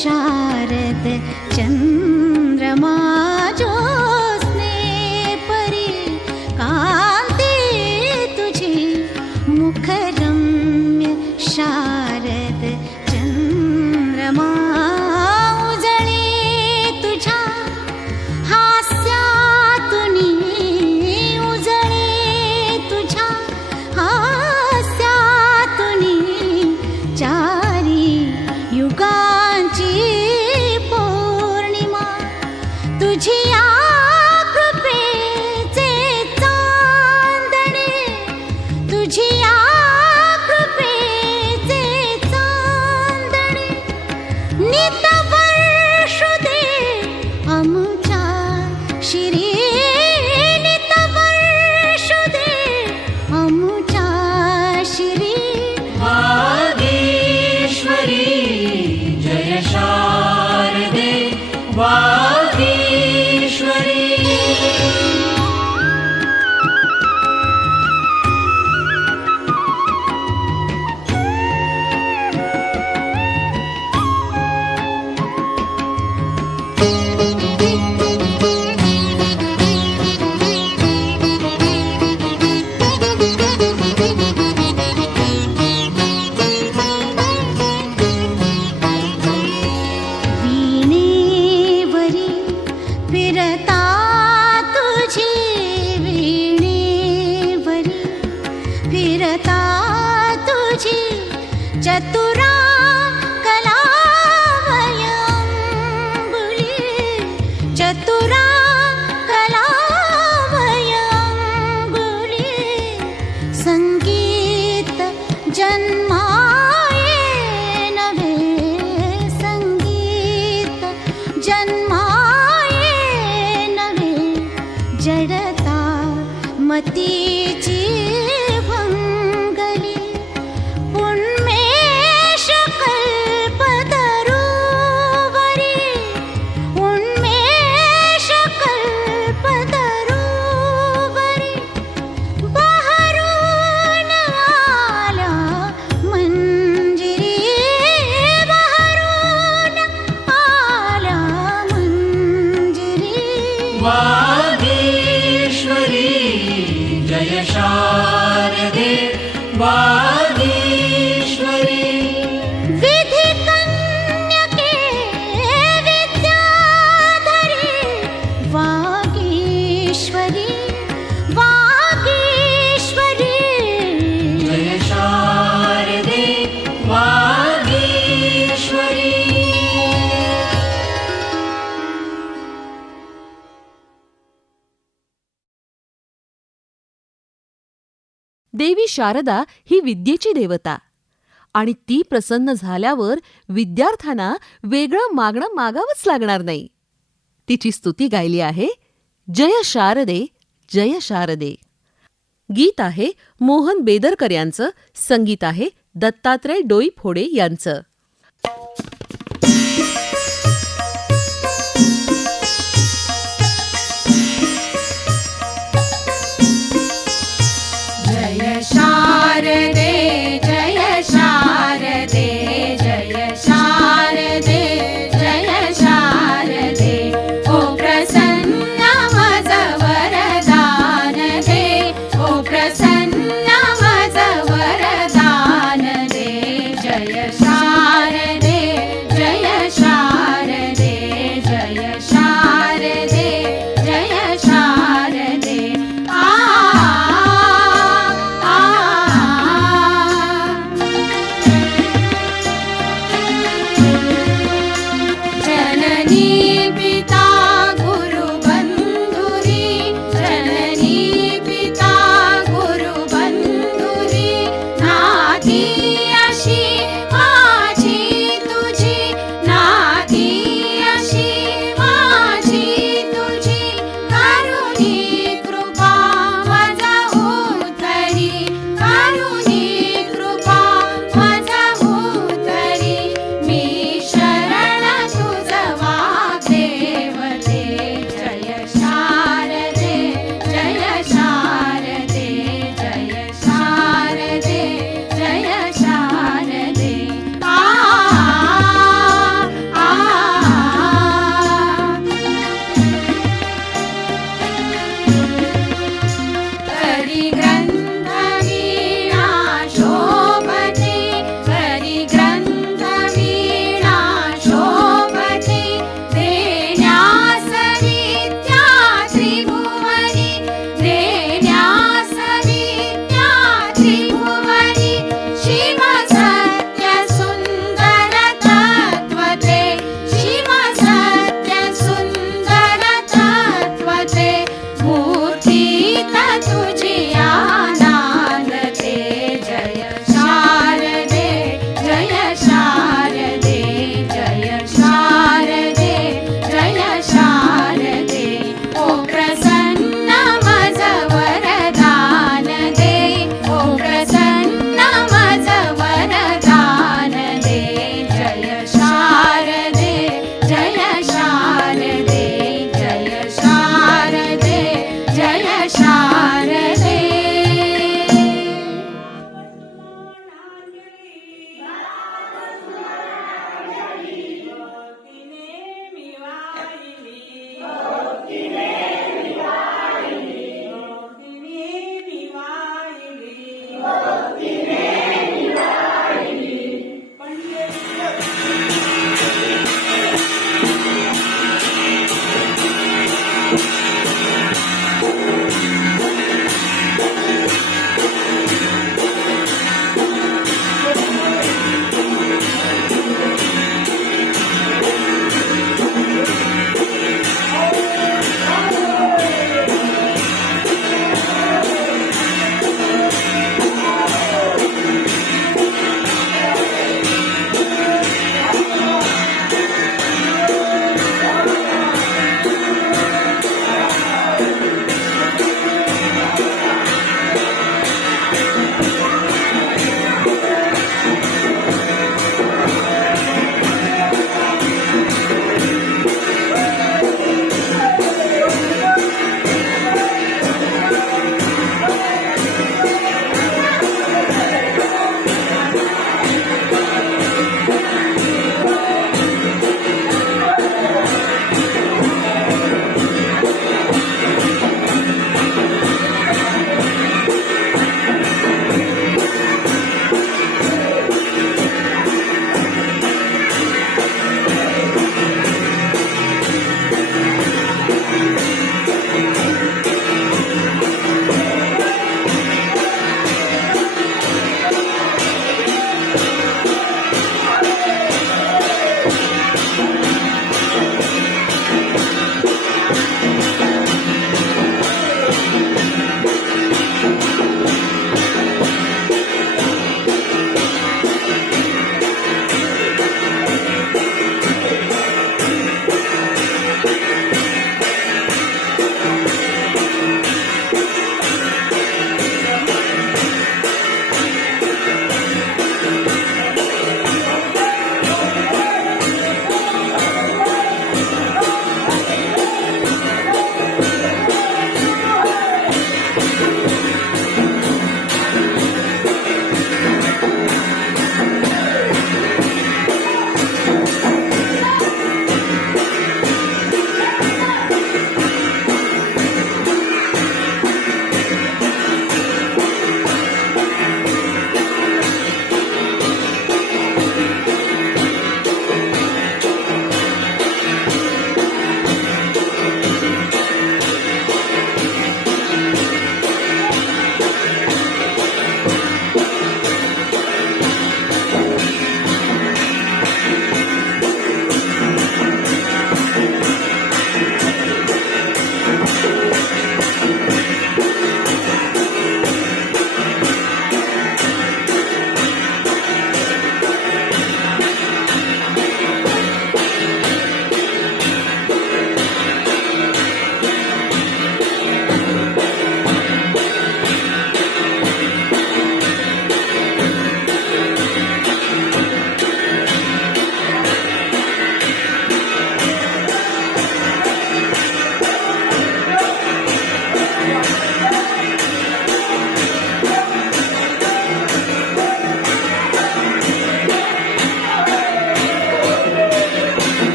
शारद चंद्रमा ज्योत्स्ने परी कांती तुझी मुखरम्य शारद चंद्रमा उजळे तुझ्या हास्यातुनी उजळे तुझ्या हास्यातुनी चारी युगांची पौर्णिमा तुझी या कृपेचे चांदणे तुझी या कृपेचे चांदणे नित वर्षू दे आमच्या शिरी नित वर्षू दे आमच्या शिरी वागीश्वरी जय शारदे वागीश्वरी वीणेवरी फिरता तुझी वीणेवरी फिरता तुझी चतुरा कलावयंगुली चतुरा कलावयंगुली संगीत जन्माये नवे संगीत जन्माये नवे जडता मतीची भंगली उन्मेष कल्पतरुवरी उन्मेष कल्पतरुवरी बहरून आल्या मंजिरी बहरून आल्या मंजिरी वागीश्वरी जय शारदे वागीश्वरी विधि कन्यके विद्याधरी वागीश्वरी वागीश्वरी जय शारदे वागीश्वरी देवी शारदा ही विद्येची देवता आणि ती प्रसन्न झाल्यावर विद्यार्थ्यांना वेगळं मागणं मागावंच लागणार नाही. तिची स्तुती गायली आहे जय शारदे जय शारदे. गीत आहे मोहन बेदरकर यांचं, संगीत आहे दत्तात्रय डोईफोडे यांचं. जय शारदे जय शारदे जय शारदे जय शारदे ओ प्रसन्न मज वरदान दे ओ प्रसन्न मज वरदान दे जय शारदे जय शारदे जय शारदे जय शारदे आ जननी पिता गुरु बंधुरी जननी पिता गुरु बंधुरी नाती अशी माझी तुझी नाती अशी माझी तुझी करुणी कृपा माझा उतरी करुणी कृपा माझा उतरी मी शरण तुझ वाग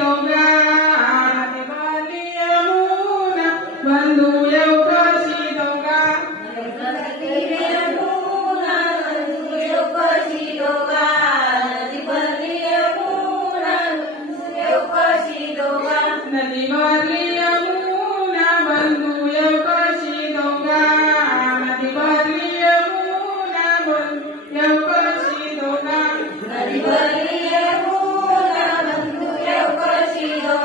दोघा नदी भरली यमुना बंधू येवकशी दोघा नदी भरली यमुना बंधू येवकशी दोघा नदी भरली यमुना बंधू येवकशी दोघा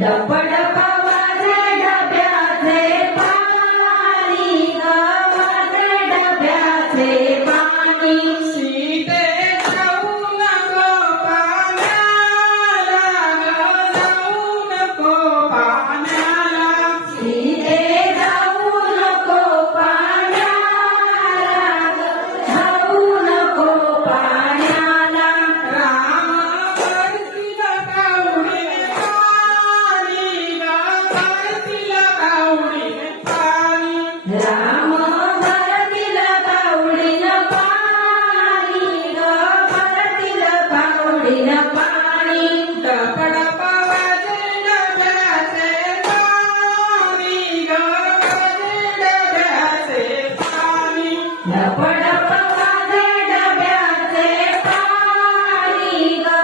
डपडप वाजे डब्याचे पाणी ग वाजे डब्याचे पाणी सीते जाऊ नको पाण्याला ग जाऊ नको पाण्याला सीते जाऊ नको पाण्याला जाऊ नको पाण्याला राम करतील कावडीने पाणी ग करतील कावडीने पाणी राम भरतील कावडीन पाणी ग भरतील कावडीन पाणी डपडप वाजे डब्याचे पाणी ग वाजे डब्याचे पाणी डपडप वाजे डब्याचे पाणी ग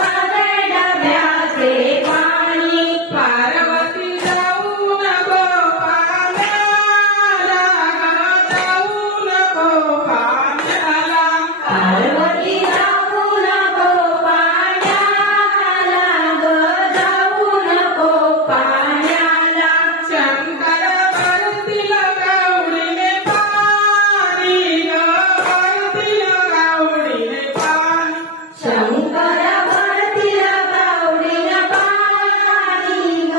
वाजे डब्याचे पाणी पार्वती जाऊ नको पाण्याला ग जाऊ नको पाण्याला पार्वती जाऊ नको पाण्याला ग जाऊ नको पाण्याला शंकर भरतील कावडीने पाणी ग भरतील कावडीने पाणी शंकर भरतील कावडीन पाणी ग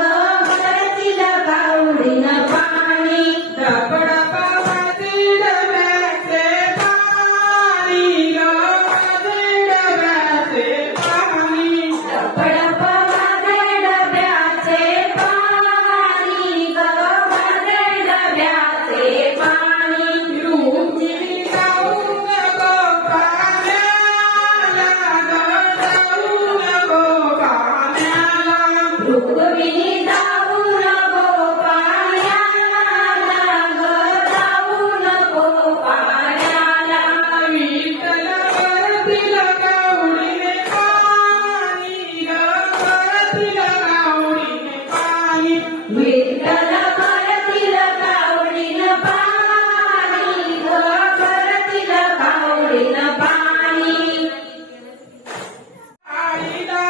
भरतील कावडीन पाणी डपडप वाजे डब्याचे पाणी ग वाजे डब्याचे पाणी डपडप वाजे डब्याचे पाणी ग वाजे डब्याचे पाणी रुक्मिणी जाऊ नको पाण्याला ग जाऊ नको पाण्याला रुक्मिणी जाऊ नको पाण्याला ग जाऊ नको पाण्याला विठ्ठल भरतील कावडीने पाणी ग भरतील कावडीने पाणी विठ्ठल भरतील कावडीन पाणी ग भरतील कावडीन पाणी आईला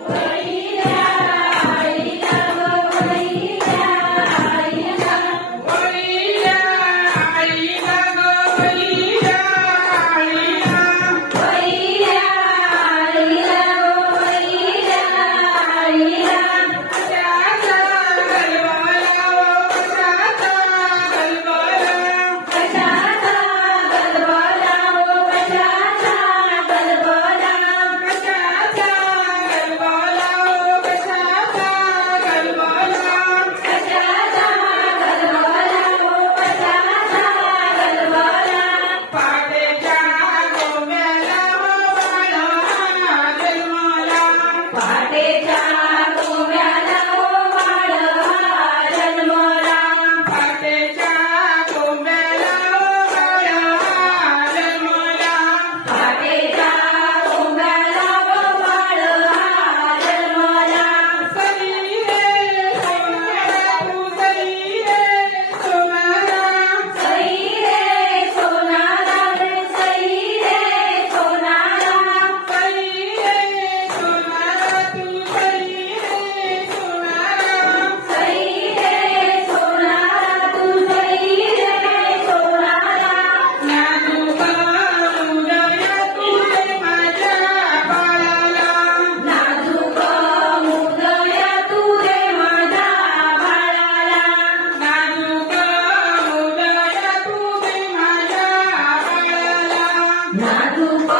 वैऱ्या आईला ग वैऱ्या आईला वैऱ्या आईला ग वैऱ्या आईला वैऱ्या आईला ग वैऱ्या आईला कशाचा गलबला ओ कशाचा गलबला कशाचा गलबला ओ कशाचा गलबला कशाचा गलबला ओ कशाचा गलबला कशाचा गलबला ओ कशाचा गलबला पाटेच्या गोव्याला ओ बाळा जन्मला पाटेच्या गोव्याला ओ बाळ जन्मला पाटेच्या गोव्याला ओ बाळा जन्मला पाटेच्या गोव्याला ओ बाळ जन्मला सई रे सोनारा तू सई रे सोनारा सई रे सोनारा रे सई रे सोनारा सई रे सोनारा तू सई रे सोनारा सई रे सोनारा तू सई रे सोनारा नाजूक मुदया तुझे माझ्या बाळाला नाजूक मुदया तुझे माझ्या बाळाला नाजूक मुदया तुझे माझ्या बाळाला नाजूक